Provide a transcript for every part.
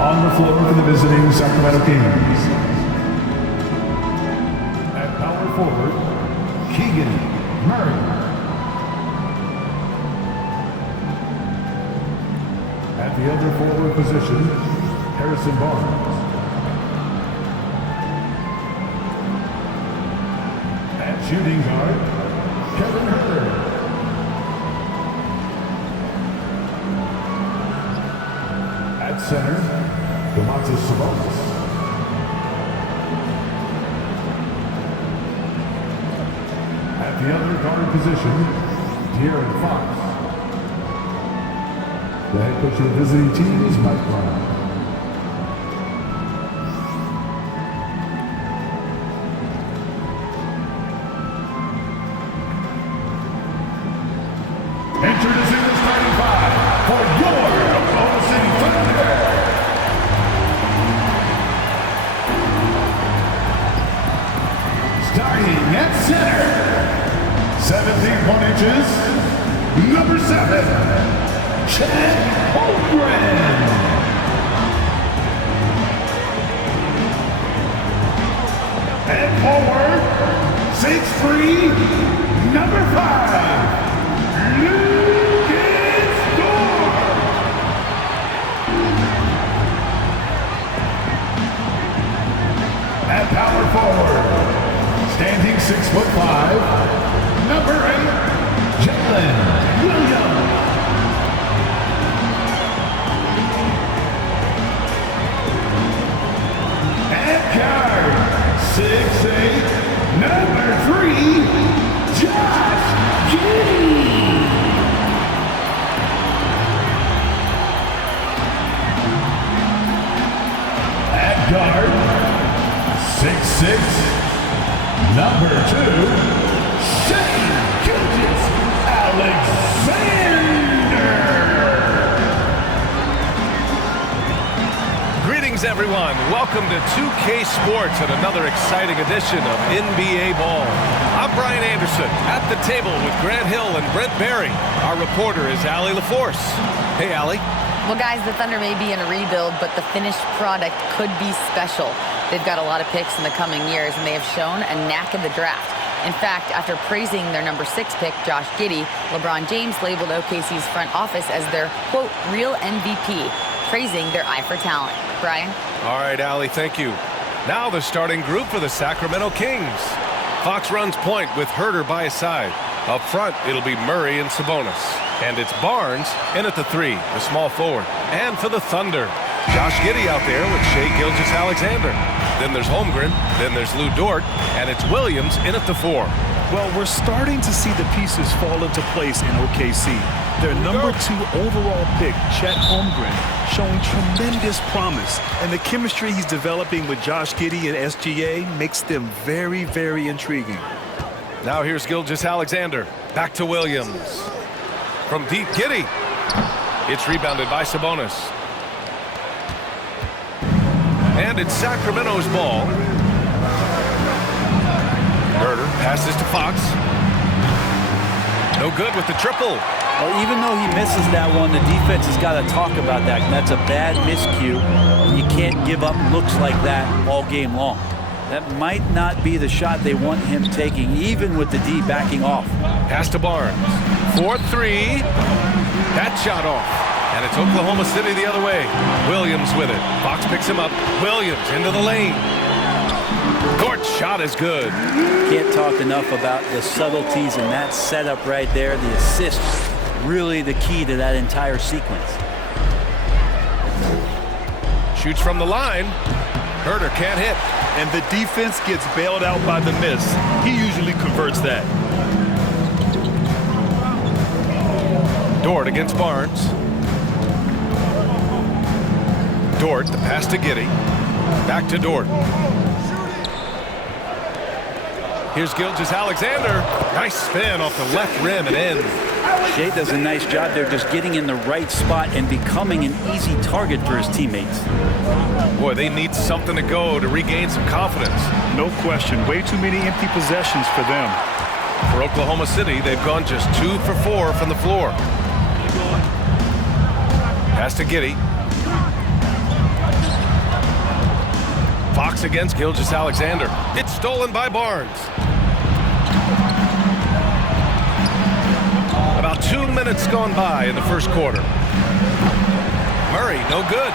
On the floor for the visiting Sacremento Kings. At power forward, Keegan Murray. At the other forward position, Harrison Barnes. At shooting guard, Kevin Hurd. At center, Sabonis. At the other guard position, De'Aaron Fox. The head coach of the visiting team is Mike Brown. Introducing the starting five for your Oklahoma City Thunder. Starting at center, 7 feet 1 inches, number 7, Chet Holmgren. And forward, 6'3", number 5, Lucas Dort. At power forward, standing 6'5", number 8, Jalen Williams. At guard, 6'8", number 3, Josh Giddey. At guard, 6'6", number 2, Shane Gilgeous-Alexander. Greetings, everyone. Welcome to 2K Sports and another exciting edition of NBA Ball. I'm Brian Anderson, at the table with Grant Hill and Brent Berry. Our reporter is Allie LaForce. Hey, Allie. Well, guys, the Thunder may be in a rebuild, but the finished product could be special. They've got a lot of picks in the coming years, and they have shown a knack in the draft. In fact, after praising their number 6 pick, Josh Giddey, LeBron James labeled OKC's front office as their, quote, real MVP, praising their eye for talent. Brian? All right, Allie, thank you. Now the starting group for the Sacramento Kings. Fox runs point with Herder by his side. Up front, it'll be Murray and Sabonis. And it's Barnes in at the 3, the small forward. And for the Thunder, Josh Giddey out there with Shai Gilgeous-Alexander. Then there's Holmgren, then there's Lou Dort, and it's Williams in at the 4. Well, we're starting to see the pieces fall into place in OKC. Their number 2 overall pick, Chet Holmgren, showing tremendous promise. And the chemistry he's developing with Josh Giddey and SGA makes them very, very intriguing. Now here's Gilgeous-Alexander. Back to Williams. From deep, Giddey. It's rebounded by Sabonis. And it's Sacramento's ball. Herder passes to Fox. No good with the triple. Well, even though he misses that one, the defense has got to talk about that. And that's a bad miscue. You can't give up looks like that all game long. That might not be the shot they want him taking, even with the D backing off. Pass to Barnes. 4-3. That shot off. And it's Oklahoma City the other way. Williams with it. Fox picks him up. Williams into the lane. Dort's shot is good. Can't talk enough about the subtleties in that setup right there. The assist, really the key to that entire sequence. Shoots from the line. Herder can't hit. And the defense gets bailed out by the miss. He usually converts that. Dort against Barnes. Dort, the pass to Giddey. Back to Dort. Here's Gilgeous-Alexander. Nice spin off the left rim and in. Shai does a nice job there just getting in the right spot and becoming an easy target for his teammates. Boy, they need something to go to regain some confidence. No question. Way too many empty possessions for them. For Oklahoma City, they've gone just 2 for 4 from the floor. Pass to Giddey. Fox against Gilgeous-Alexander. It's stolen by Barnes. About 2 minutes gone by in the first quarter. Murray, no good.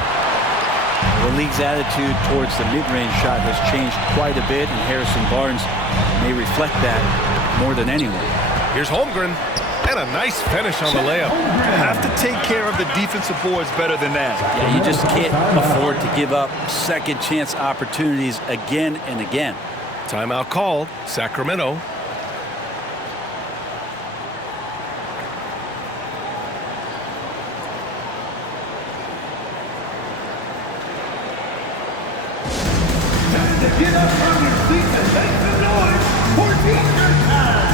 The league's attitude towards the mid-range shot has changed quite a bit, and Harrison Barnes may reflect that more than anyone. Here's Holmgren, and a nice finish on the layup. Have to take care of the defensive boards better than that. Yeah, you just can't afford to give up second chance opportunities again and again. Timeout called, Sacramento. Get up from your seats and make some noise for teacher time!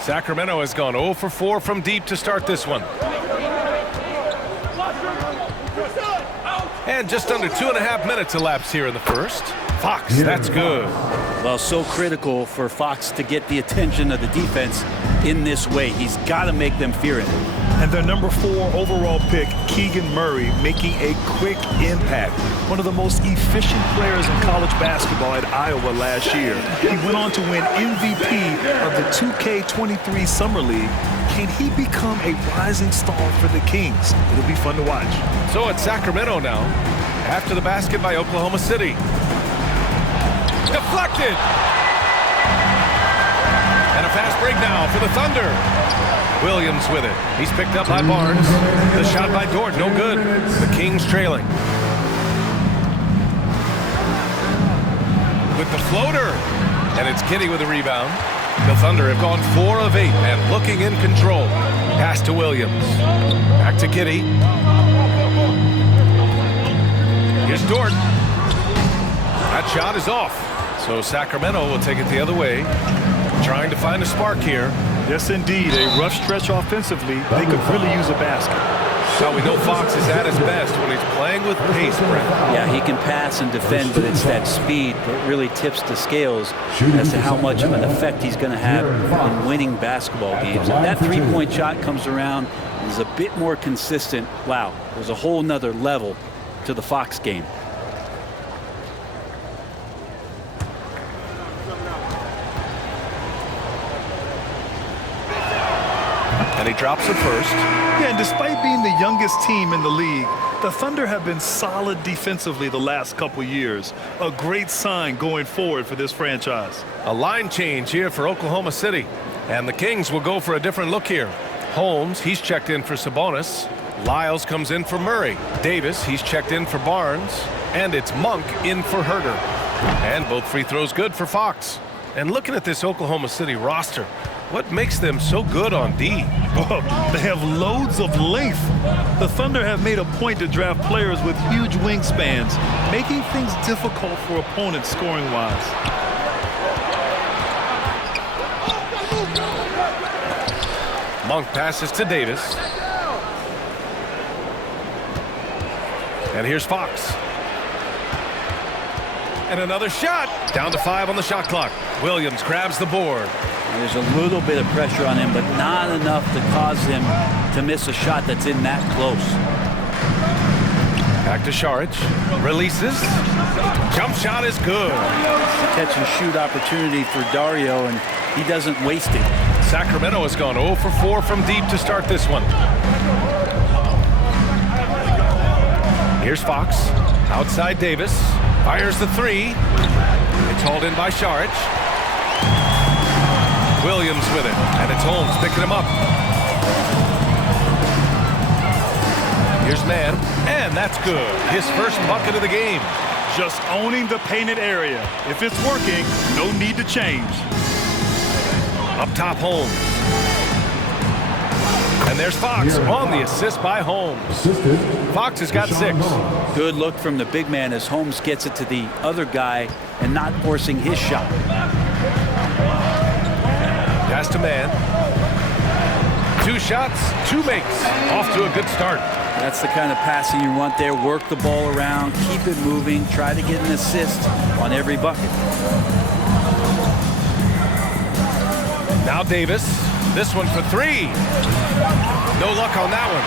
Sacramento has gone 0 for 4 from deep to start this one. And just under 2.5 minutes elapsed here in the first. Fox, that's good. Well, so critical for Fox to get the attention of the defense in this way. He's got to make them fear it. And their number 4 overall pick, Keegan Murray, making a quick impact. One of the most efficient players in college basketball at Iowa last year. He went on to win MVP of the 2K23 Summer League. Can he become a rising star for the Kings? It'll be fun to watch. So it's Sacramento now, after the basket by Oklahoma City. Deflected! And a fast break now for the Thunder. Williams with it. He's picked up by Barnes. The shot by Dort, no good. The Kings trailing. With the floater. And it's Kitty with the rebound. The Thunder have gone 4 of 8 and looking in control. Pass to Williams. Back to Kitty. Here's Dort. That shot is off. So Sacramento will take it the other way. Trying to find a spark here. Yes, indeed. A rough stretch offensively. They could really use a basket. So we know Fox is at his best when he's playing with pace, Brent. Yeah, he can pass and defend, but it's that speed that really tips the scales as to how much of an effect he's going to have in winning basketball games. And that three-point shot comes around and is a bit more consistent. Wow, there's a whole nother level to the Fox game. And he drops it first. Yeah, and despite being the youngest team in the league, the Thunder have been solid defensively the last couple years. A great sign going forward for this franchise. A line change here for Oklahoma City. And the Kings will go for a different look here. Holmes, he's checked in for Sabonis. Lyles comes in for Murray. Davis, he's checked in for Barnes. And it's Monk in for Herter. And both free throws good for Fox. And looking at this Oklahoma City roster, what makes them so good on D? Oh, they have loads of length. The Thunder have made a point to draft players with huge wingspans, making things difficult for opponents scoring-wise. Monk passes to Davis. And here's Fox. And another shot. Down to 5 on the shot clock. Williams grabs the board. There's a little bit of pressure on him, but not enough to cause him to miss a shot that's in that close. Back to Saric. Releases. Jump shot is good. Catch and shoot opportunity for Dario, and he doesn't waste it. Sacramento has gone 0 for 4 from deep to start this one. Here's Fox. Outside Davis. Fires the 3. It's hauled in by Saric. Williams with it. And it's Holmes picking him up. Here's Mann. And that's good. His first bucket of the game. Just owning the painted area. If it's working, no need to change. Up top, Holmes. And there's Fox on the assist by Holmes. Fox has got 6. Good look from the big man as Holmes gets it to the other guy and not forcing his shot. Pass to Mann. 2 shots, 2 makes. Off to a good start. That's the kind of passing you want there. Work the ball around, keep it moving, try to get an assist on every bucket. Now Davis. This one for 3. No luck on that one.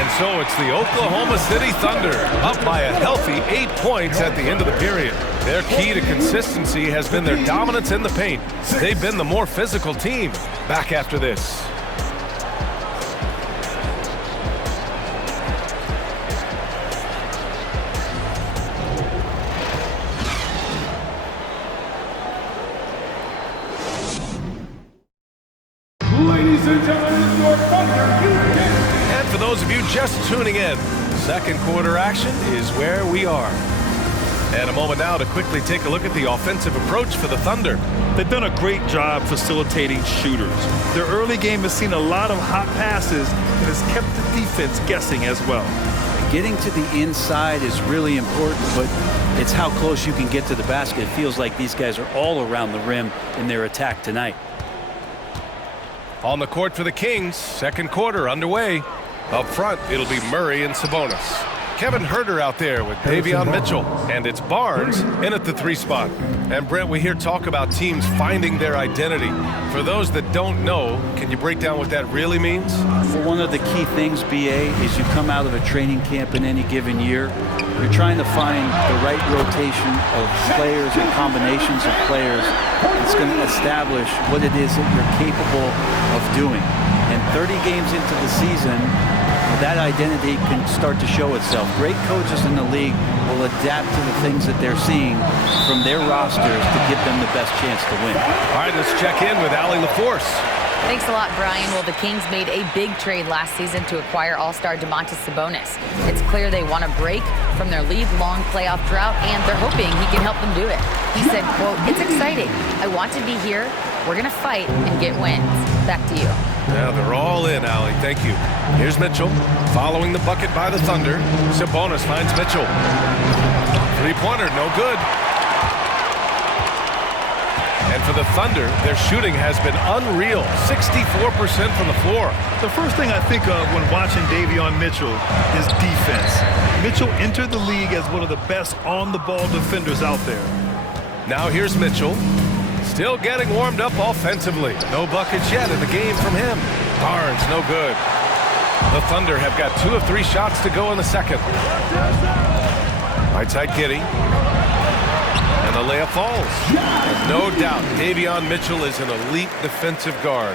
And so it's the Oklahoma City Thunder up by a healthy 8 points at the end of the period. Their key to consistency has been their dominance in the paint. They've been the more physical team. Back after this. Ladies and gentlemen, your Thunder And for those of you just tuning in, second quarter action is where we are. And a moment now to quickly take a look at the offensive approach for the Thunder. They've done a great job facilitating shooters. Their early game has seen a lot of hot passes and has kept the defense guessing as well. Getting to the inside is really important, but it's how close you can get to the basket. It feels like these guys are all around the rim in their attack tonight. On the court for the Kings, second quarter underway. Up front, it'll be Murray and Sabonis. Kevin Huerter out there with Davion Mitchell. And it's Barnes in at the 3 spot. And Brent, we hear talk about teams finding their identity. For those that don't know, can you break down what that really means? Well, one of the key things, BA, is you come out of a training camp in any given year. You're trying to find the right rotation of players and combinations of players that's going to establish what it is that you're capable of doing. And 30 games into the season, that identity can start to show itself. Great coaches in the league will adapt to the things that they're seeing from their rosters to give them the best chance to win. All right, let's check in with Allie LaForce. Thanks a lot, Brian. Well, the Kings made a big trade last season to acquire all-star Domantas Sabonis. It's clear they want to break from their league-long playoff drought, and they're hoping he can help them do it. He said, quote, "It's exciting. I want to be here. We're going to fight and get wins." Back to you. Yeah, they're all in, Allie. Thank you. Here's Mitchell. Following the bucket by the Thunder. Sabonis finds Mitchell. Three-pointer, no good. And for the Thunder, their shooting has been unreal. 64% from the floor. The first thing I think of when watching Davion Mitchell is defense. Mitchell entered the league as one of the best on-the-ball defenders out there. Now here's Mitchell. Still getting warmed up offensively. No buckets yet in the game from him. Barnes, no good. The Thunder have got 2 of 3 shots to go in the second. Right side Giddey. And the layup falls. No doubt, Davion Mitchell is an elite defensive guard.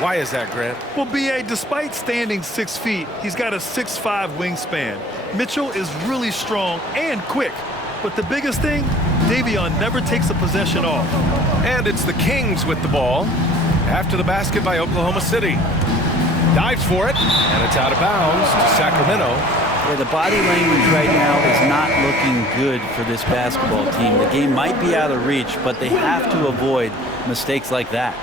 Why is that, Grant? Well, B.A., despite standing 6 feet, he's got a 6'5" wingspan. Mitchell is really strong and quick. But the biggest thing, Davion never takes a possession off. And it's the Kings with the ball after the basket by Oklahoma City. Dives for it, and it's out of bounds to Sacramento. Yeah, the body language right now is not looking good for this basketball team. The game might be out of reach, but they have to avoid mistakes like that.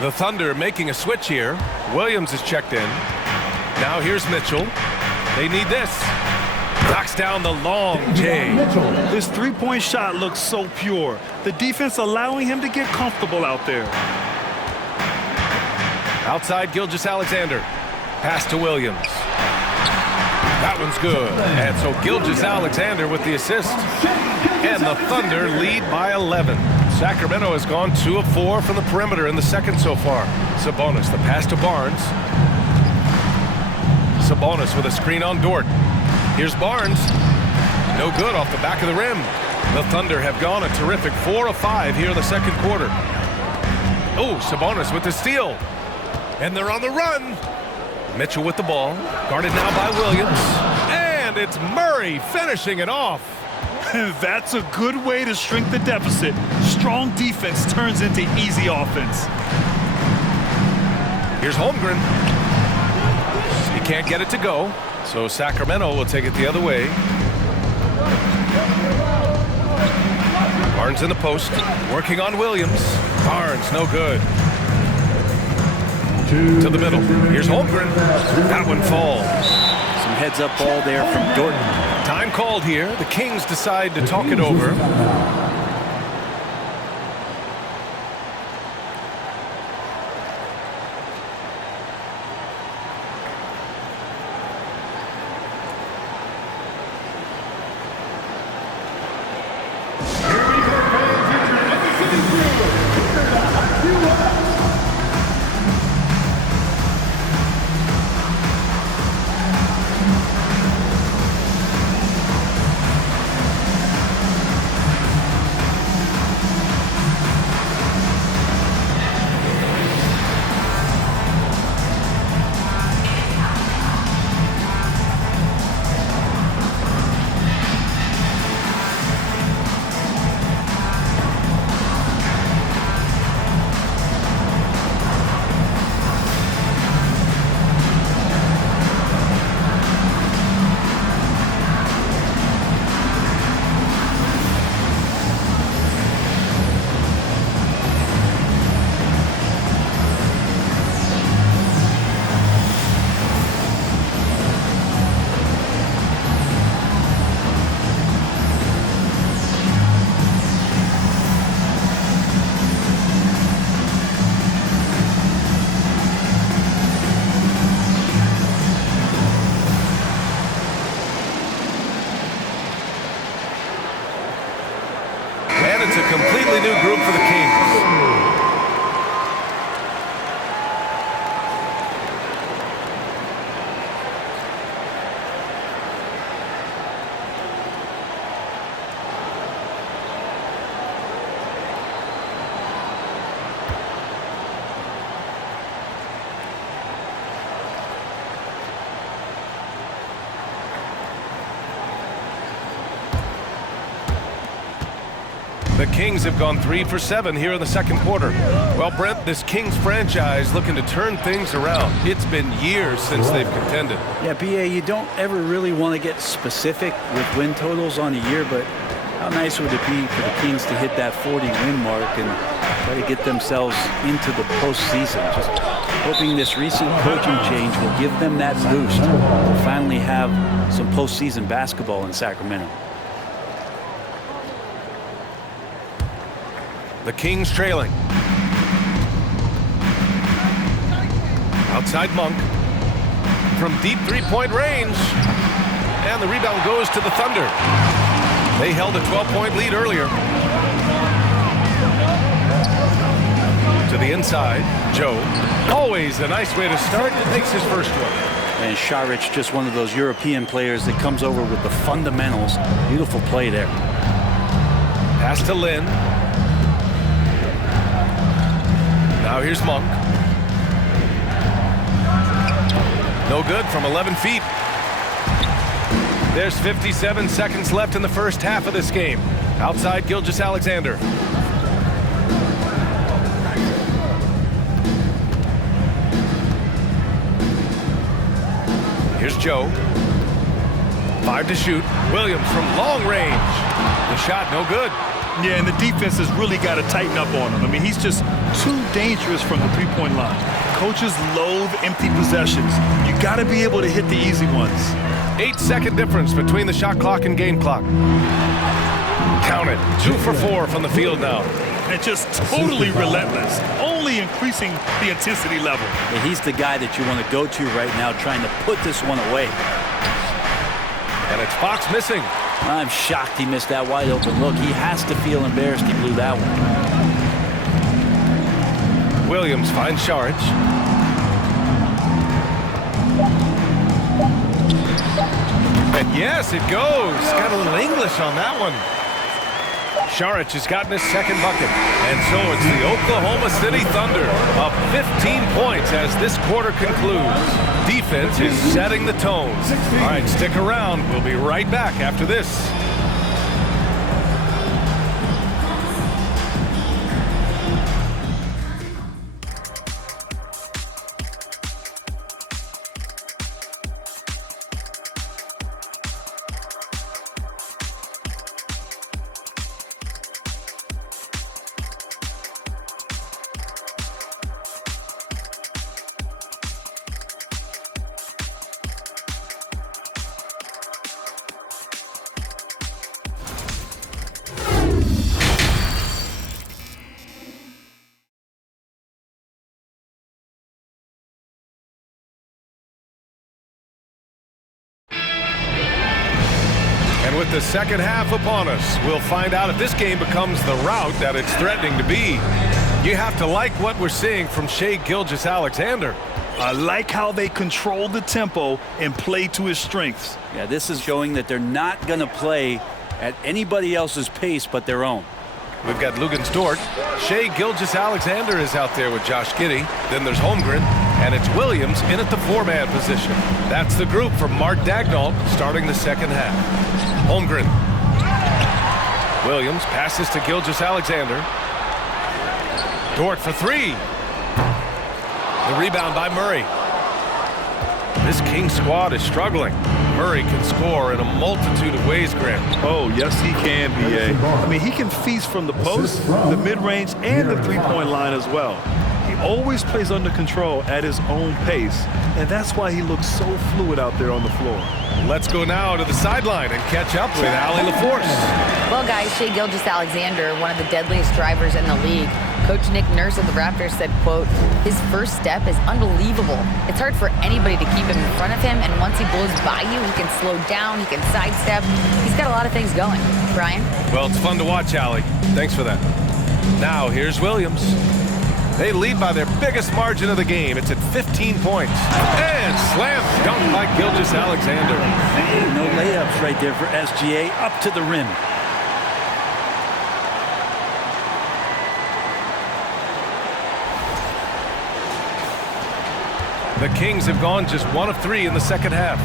The Thunder making a switch here. Williams is checked in. Now here's Mitchell. They need this. Knocks down the long J. His three-point shot looks so pure. The defense allowing him to get comfortable out there. Outside Gilgeous-Alexander. Pass to Williams. That one's good. And so Gilgeous-Alexander with the assist. And the Thunder lead by 11. Sacramento has gone 2 of 4 from the perimeter in the second so far. Sabonis, the pass to Barnes. Sabonis with a screen on Dort. Here's Barnes. No good off the back of the rim. The Thunder have gone a terrific 4 of 5 here in the second quarter. Oh, Sabonis with the steal. And they're on the run. Mitchell with the ball. Guarded now by Williams. And it's Murray finishing it off. That's a good way to shrink the deficit. Strong defense turns into easy offense. Here's Holmgren. He can't get it to go. So Sacramento will take it the other way. Barnes in the post, working on Williams. Barnes, no good. To the middle. Here's Holmgren. That one falls. Some heads-up ball there from Dorton. Time called here. The Kings decide to talk it over. It's a completely new group for the Kings. The Kings have gone 3 for 7 here in the second quarter. Well, Brent, this Kings franchise looking to turn things around. It's been years since they've contended. Yeah, BA, you don't ever really want to get specific with win totals on a year, but how nice would it be for the Kings to hit that 40-win mark and try to get themselves into the postseason? Just hoping this recent coaching change will give them that boost to finally have some postseason basketball in Sacramento. The Kings trailing. Outside Monk. From deep three-point range. And the rebound goes to the Thunder. They held a 12-point lead earlier. To the inside, Joe. Always a nice way to start. Makes his first one. And Šarić, just one of those European players that comes over with the fundamentals. Beautiful play there. Pass to Lynn. Now here's Monk. No good from 11 feet. There's 57 seconds left in the first half of this game. Outside Gilgeous-Alexander. Here's Joe. 5 to shoot. Williams from long range. The shot no good. Yeah, and the defense has really got to tighten up on him. I mean, he's just too dangerous from the three-point line. Coaches loathe empty possessions. You got to be able to hit the easy ones. 8-second difference between the shot clock and game clock. Count it. 2 for 4 from the field now. And just totally relentless, only increasing the intensity level. Yeah, he's the guy that you want to go to right now, trying to put this one away. And it's Fox missing. I'm shocked he missed that wide open look. He has to feel embarrassed he blew that one. Williams finds Sharich. And yes, it goes. Got a little English on that one. Sharich has gotten his second bucket. And so it's the Oklahoma City Thunder up 15 points as this quarter concludes. Defense is setting the tone. All right, stick around. We'll be right back after this. And with the second half upon us, we'll find out if this game becomes the rout that it's threatening to be. You have to like what we're seeing from Shai Gilgeous-Alexander. I like how they control the tempo and play to his strengths. Yeah, this is showing that they're not going to play at anybody else's pace but their own. We've got Lugens Dort. Shai Gilgeous-Alexander is out there with Josh Giddey. Then there's Holmgren. And it's Williams in at the 4-man position. That's the group for Mark Daigneault starting the second half. Holmgren. Williams passes to Gilgeous-Alexander. Dort for 3. The rebound by Murray. This King squad is struggling. Murray can score in a multitude of ways, Grant. Oh, yes, he can, B.A. I mean, he can feast from the post, the mid-range, and the three-point line as well. He always plays under control at his own pace, and that's why he looks so fluid out there on the floor. Let's go now to the sideline and catch up with Allie LaForce. Well, guys, Shai Gilgeous-Alexander, one of the deadliest drivers in the league. Coach Nick Nurse of the Raptors said, quote, his first step is unbelievable. It's hard for anybody to keep him in front of him, and once he blows by you, he can slow down, he can sidestep. He's got a lot of things going. Brian? Well, it's fun to watch, Allie. Thanks for that. Now, here's Williams. They lead by their biggest margin of the game. It's at 15 points. And slam dunk by Gilgeous-Alexander. No layups right there for SGA up to the rim. The Kings have gone just 1 of 3 in the second half.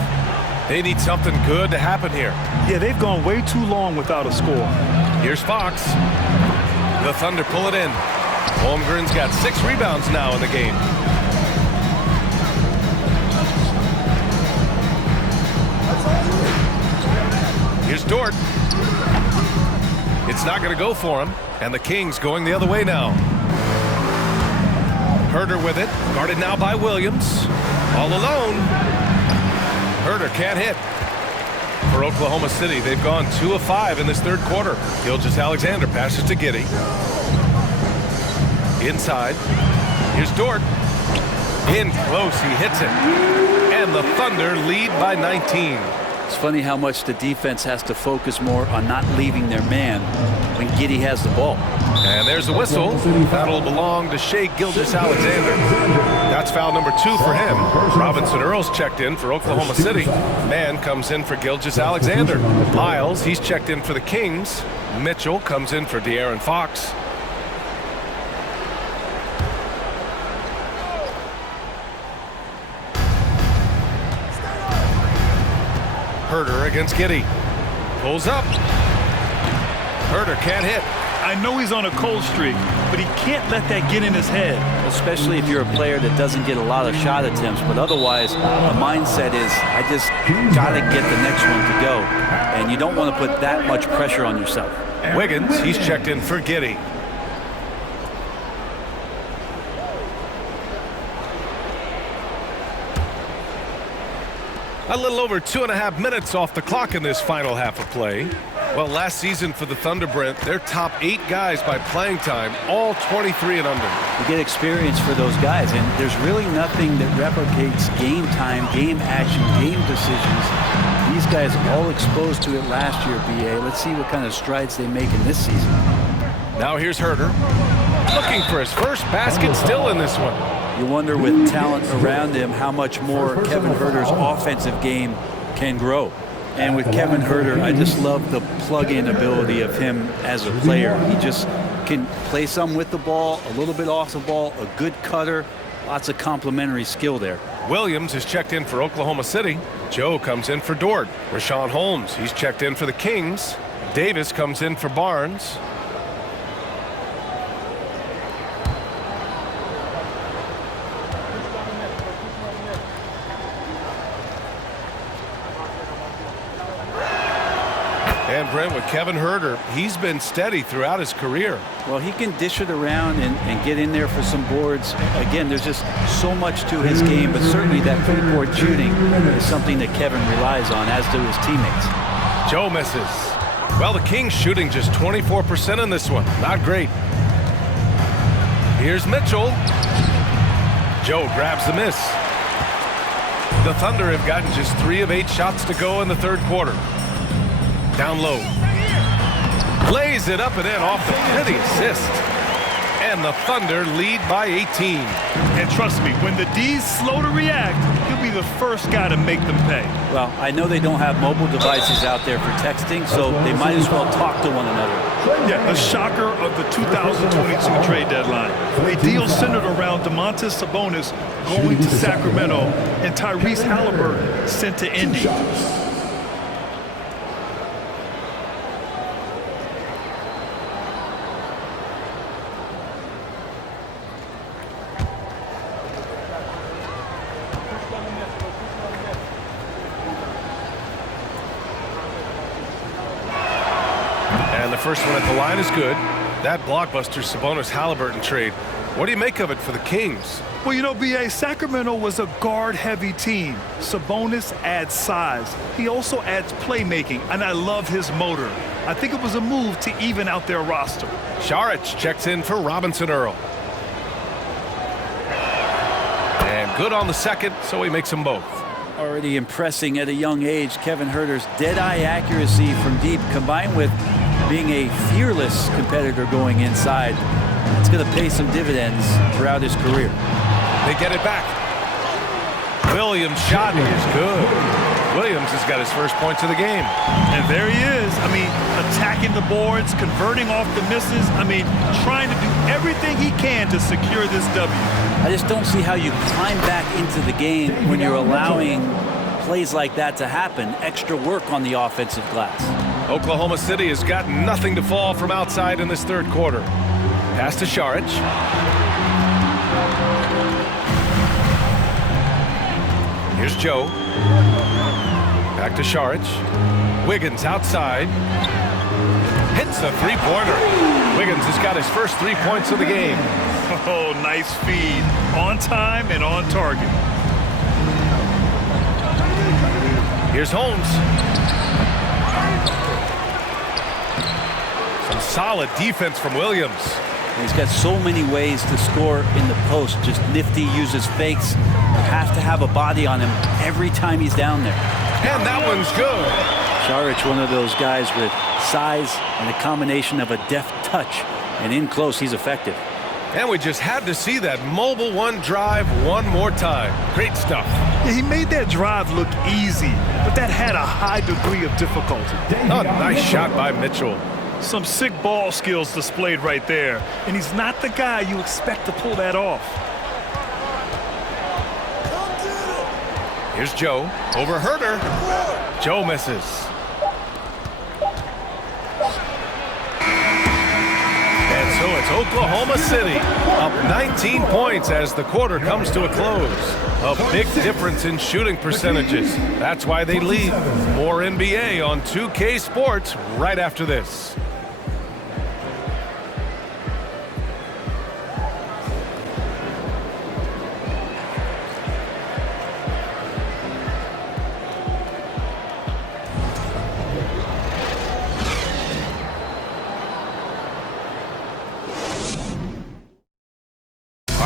They need something good to happen here. Yeah, they've gone way too long without a score. Here's Fox. The Thunder pull it in. Holmgren's got 6 rebounds now in the game. Here's Dort. It's not going to go for him, and the Kings going the other way now. Herter with it, guarded now by Williams. All alone. Herter can't hit. For Oklahoma City, they've gone 2 of 5 in this third quarter. Gilgeous-Alexander passes to Giddey. Inside. Here's Dort. In close, he hits it. And the Thunder lead by 19. It's funny how much the defense has to focus more on not leaving their man when Giddey has the ball. And there's a whistle. That'll belong to Shai Gilgeous-Alexander. That's foul number 2 for him. Robinson Earls checked in for Oklahoma City. Mann comes in for Gilgeous-Alexander. Lyles, he's checked in for the Kings. Mitchell comes in for De'Aaron Fox. Herter against Giddey. Pulls up. Herter can't hit. I know he's on a cold streak, but he can't let that get in his head. Especially if you're a player that doesn't get a lot of shot attempts, but otherwise the mindset is, I just gotta get the next one to go. And you don't want to put that much pressure on yourself. Wiggins, he's checked in for Giddey. A little over 2.5 minutes off the clock in this final half of play. Well, last season for the Thunder, Brent, their top 8 guys by playing time, all 23 and under. You get experience for those guys, and there's really nothing that replicates game time, game action, game decisions. These guys all exposed to it last year, BA. Let's see what kind of strides they make in this season. Now here's Herder, looking for his first basket, still in this one. You wonder, with talent around him, how much more Kevin Herder's offensive game can grow. And with Kevin Herder, I just love the plug-in ability of him as a player. He just can play some with the ball, a little bit off the ball, a good cutter, lots of complementary skill there. Williams is checked in for Oklahoma City. Joe comes in for Dort. Rashawn Holmes, he's checked in for the Kings. Davis comes in for Barnes. And Brent, with Kevin Herder, he's been steady throughout his career. Well, he can dish it around and get in there for some boards. Again, there's just so much to his game, but certainly that three-point shooting is something that Kevin relies on, as do his teammates. Joe misses. Well, the Kings shooting just 24% in this one. Not great. Here's Mitchell. Joe grabs the miss. The Thunder have gotten just 3 of 8 shots to go in the third quarter. Down low. Lays it up and in off the pretty assist. And the Thunder lead by 18. And trust me, when the D's slow to react, he'll be the first guy to make them pay. Well, I know they don't have mobile devices out there for texting, so they might as well talk to one another. Yeah, a shocker of the 2022 trade deadline. A deal centered around Domantas Sabonis going to Sacramento and Tyrese Halliburton sent to Indy. First one at the line is good. That blockbuster Sabonis-Halliburton trade. What do you make of it for the Kings? Well, you know, BA, Sacramento was a guard-heavy team. Sabonis adds size. He also adds playmaking, and I love his motor. I think it was a move to even out their roster. Saric checks in for Robinson Earl. And good on the second, so he makes them both. Already impressing at a young age, Kevin Herder's dead-eye accuracy from deep, combined with being a fearless competitor going inside. It's going to pay some dividends throughout his career. They get it back. Williams' shot is good. Williams has got his first points of the game. And there he is. I mean, attacking the boards, converting off the misses. I mean, trying to do everything he can to secure this W. I just don't see how you climb back into the game when you're allowing plays like that to happen. Extra work on the offensive glass. Oklahoma City has got nothing to fall from outside in this third quarter. Pass to Saric. Here's Joe. Back to Saric. Wiggins outside. Hits a three-pointer. Wiggins has got his first 3 points of the game. Oh, nice feed. On time and on target. Here's Holmes. Some solid defense from Williams. He's got so many ways to score in the post. Just nifty, uses fakes. You have to have a body on him every time he's down there. And that one's good. Saric, one of those guys with size and a combination of a deft touch. And in close, he's effective. And we just had to see that mobile one drive one more time. Great stuff. Yeah, he made that drive look easy, but that had a high degree of difficulty. A nice shot by Mitchell. Some sick ball skills displayed right there. And he's not the guy you expect to pull that off. Here's Joe. Over Herder. Joe misses. And so it's Oklahoma City up 19 points as the quarter comes to a close. A big difference in shooting percentages. That's why they lead. More NBA on 2K Sports right after this.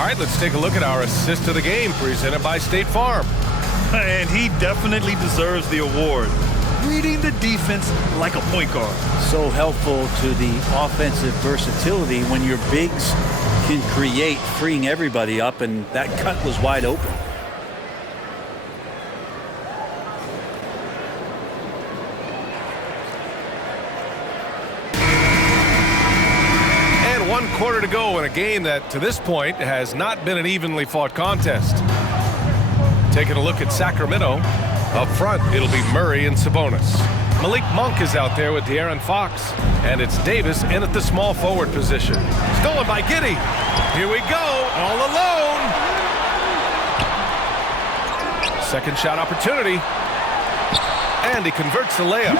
right, let's take a look at our assist of the game presented by State Farm. And he definitely deserves the award. Reading the defense like a point guard. So helpful to the offensive versatility when your bigs can create, freeing everybody up, and that cut was wide open. And 1 quarter to go in a game that, to this point, has not been an evenly fought contest. Taking a look at Sacramento. Up front, it'll be Murray and Sabonis. Malik Monk is out there with De'Aaron Fox. And it's Davis in at the small forward position. Stolen by Giddey. Here we go, all alone. Second shot opportunity. And he converts the layup.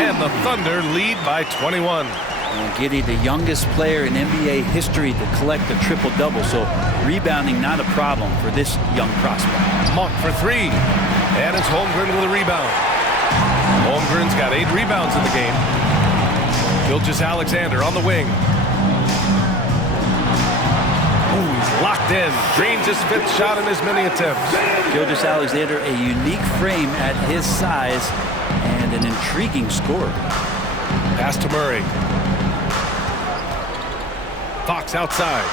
And the Thunder lead by 21. And Giddey, the youngest player in NBA history to collect a triple-double, so rebounding not a problem for this young prospect. Monk for 3. And it's Holmgren with a rebound. Holmgren's got 8 rebounds in the game. Gilgeous-Alexander on the wing. Ooh, he's locked in. Drains his 5th shot in as many attempts. Gilgeous-Alexander, a unique frame at his size and an intriguing scorer. Pass to Murray. Fox outside.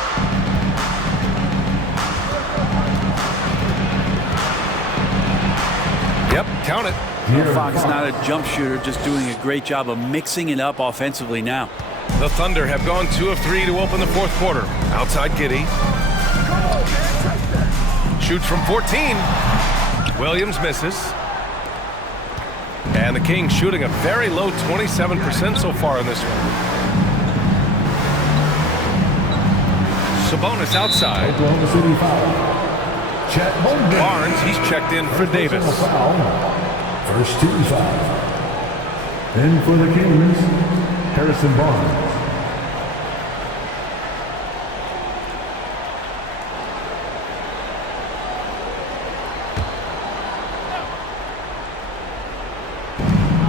Yep, count it. Fox not a jump shooter, just doing a great job of mixing it up offensively now. The Thunder have gone 2 of 3 to open the 4th quarter. Outside Giddey. Shoots from 14. Williams misses. And the Kings shooting a very low 27% so far in this one. Sabonis outside. Oklahoma City foul. Chet Holmgren. Barnes, he's checked in for Davis. First team foul. Then for the Kings, Harrison Barnes.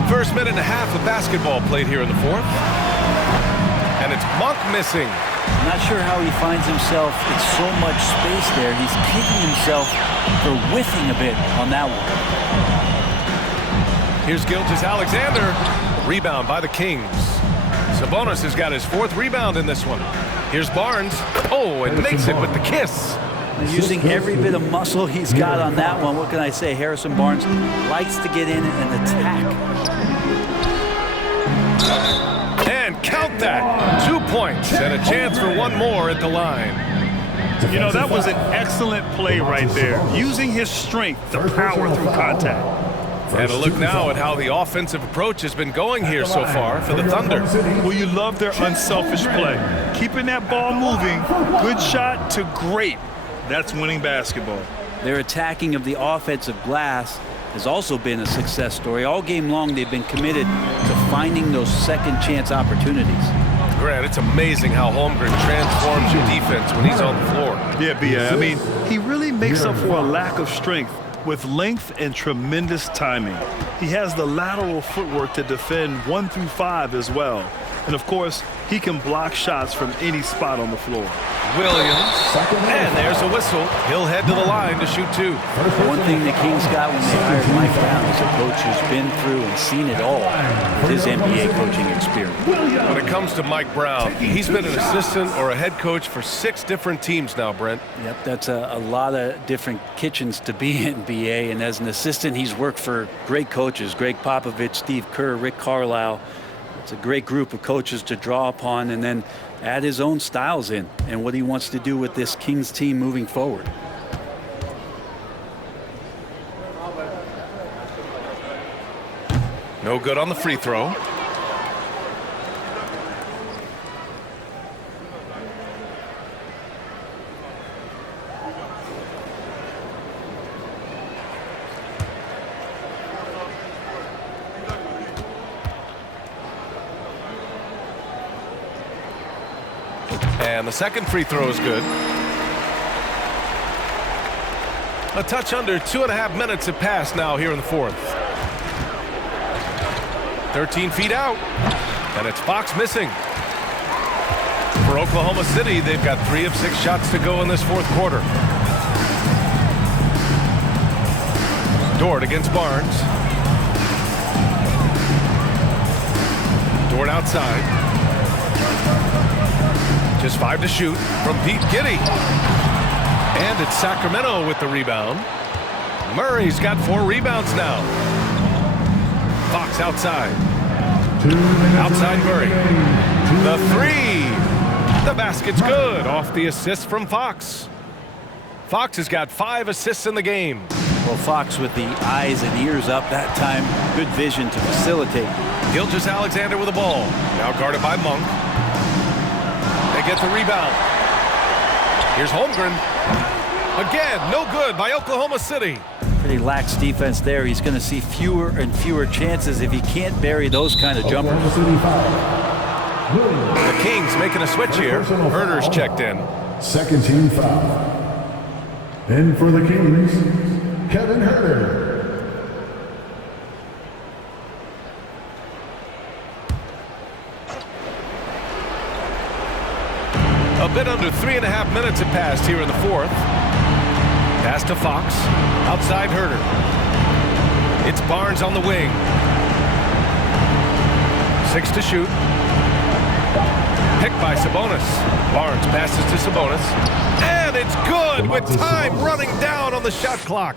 First minute and a half of basketball played here in the 4th. And it's Monk missing. I'm not sure how he finds himself in so much space there. He's kicking himself for whiffing a bit on that one. Here's Gilgeous-Alexander. Rebound by the Kings. Sabonis has got his 4th rebound in this one. Here's Barnes. Oh, and makes it with the kiss. Using every bit of muscle he's got on that one. What can I say? Harrison Barnes likes to get in and attack. And count that. 2 points and a chance for one more at the line. You know, that was an excellent play right there. Using his strength to power through contact. And a look now at how the offensive approach has been going here so far for the Thunder. Well, you love their unselfish play. Keeping that ball moving, good shot to great. That's winning basketball. Their attacking of the offensive glass has also been a success story. All game long, they've been committed to finding those second chance opportunities. Grant, it's amazing how Holmgren transforms your defense when he's on the floor. Yeah, B.A. I mean, he really makes up for a lack of strength with length and tremendous timing. He has the lateral footwork to defend 1 through 5 as well. And of course, he can block shots from any spot on the floor. Williams, and there's a whistle. He'll head to the line to shoot 2. One thing the Kings got when they hired Mike Brown is a coach who's been through and seen it all with his NBA coaching experience. When it comes to Mike Brown, he's been an assistant or a head coach for 6 different teams now, Brent. Yep, that's a lot of different kitchens to be in, BA. And as an assistant, he's worked for great coaches, Greg Popovich, Steve Kerr, Rick Carlisle. It's a great group of coaches to draw upon and then add his own styles in and what he wants to do with this Kings team moving forward. No good on the free throw. And the second free throw is good. A touch under 2.5 minutes have passed now here in the 4th. 13 feet out. And it's Fox missing. For Oklahoma City, they've got 3 of 6 shots to go in this fourth quarter. Dort against Barnes. Dort outside. Just 5 to shoot from Pete Giddy. And it's Sacramento with the rebound. Murray's got 4 rebounds now. Fox outside. Outside Murray. The 3. The basket's good off the assist from Fox. Fox has got 5 assists in the game. Well, Fox with the eyes and ears up that time. Good vision to facilitate. Gilgeous-Alexander with the ball. Now guarded by Monk. They get the rebound. Here's Holmgren. Again, no good by Oklahoma City. Pretty lax defense there. He's going to see fewer and fewer chances if he can't bury those kind of jumpers. The Kings making a switch here. Herder's checked in. Second team foul. In for the Kings, Kevin Herder. A bit under 3.5 minutes have passed here in the fourth. Pass to Fox. Outside Herder. It's Barnes on the wing. 6 to shoot. Picked by Sabonis. Barnes passes to Sabonis. And it's good with time running down on the shot clock.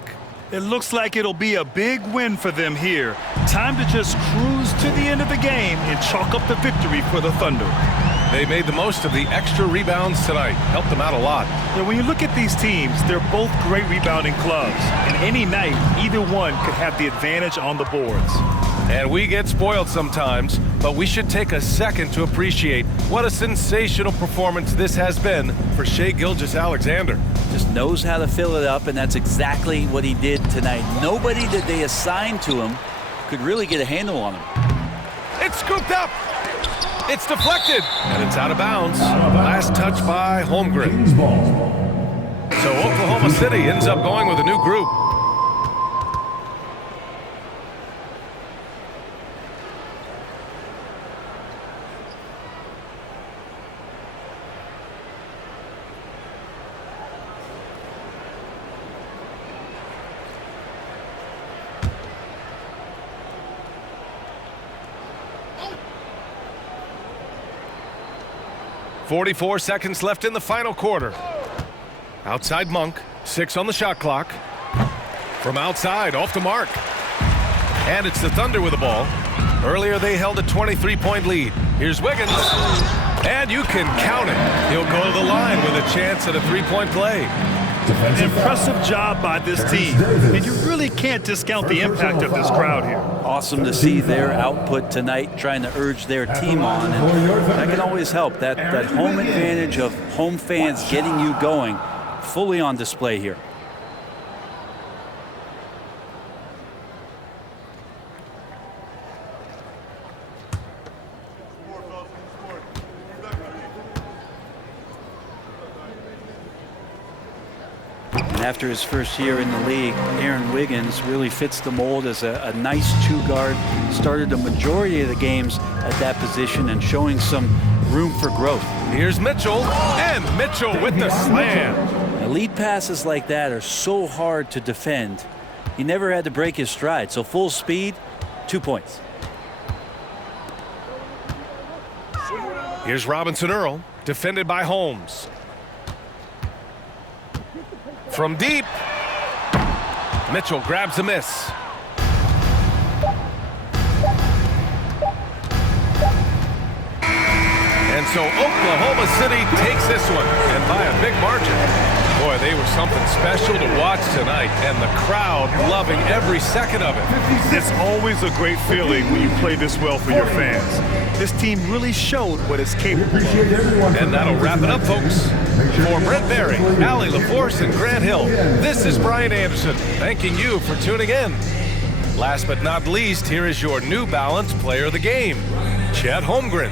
It looks like it'll be a big win for them here. Time to just cruise to the end of the game and chalk up the victory for the Thunder. They made the most of the extra rebounds tonight. Helped them out a lot. Now, when you look at these teams, they're both great rebounding clubs. And any night, either one could have the advantage on the boards. And we get spoiled sometimes, but we should take a second to appreciate what a sensational performance this has been for Shai Gilgeous-Alexander. Just knows how to fill it up, and that's exactly what he did tonight. Nobody that they assigned to him could really get a handle on him. It's scooped up. It's deflected, and it's out of bounds. Last touch by Holmgren. So Oklahoma City ends up going with a new group. .44 seconds left in the final quarter. Outside Monk, 6 on the shot clock. From outside, off the mark. And it's the Thunder with the ball. Earlier they held a 23-point lead. Here's Wiggins. And you can count it. He'll go to the line with a chance at a 3-point play. An impressive job by this team. And you really can't discount the impact of this crowd here. Awesome to see their output tonight, trying to urge their team on. And that can always help. That home advantage of home fans getting you going, fully on display here. After his first year in the league, Aaron Wiggins really fits the mold as a nice 2-guard. Started the majority of the games at that position and showing some room for growth. Here's Mitchell, and Mitchell with the slam. Elite passes like that are so hard to defend. He never had to break his stride, so full speed, 2 points. Here's Robinson Earl, defended by Holmes. From deep, Mitchell grabs a miss. And so Oklahoma City takes this one, and by a big margin. Boy, they were something special to watch tonight, and the crowd loving every second of it. It's always a great feeling when you play this well for your fans. This team really showed what it's capable of. And that'll wrap it up, folks. For Brent Berry, Allie LaForce, and Grant Hill, this is Brian Anderson, thanking you for tuning in. Last but not least, here is your New Balance Player of the Game, Chet Holmgren.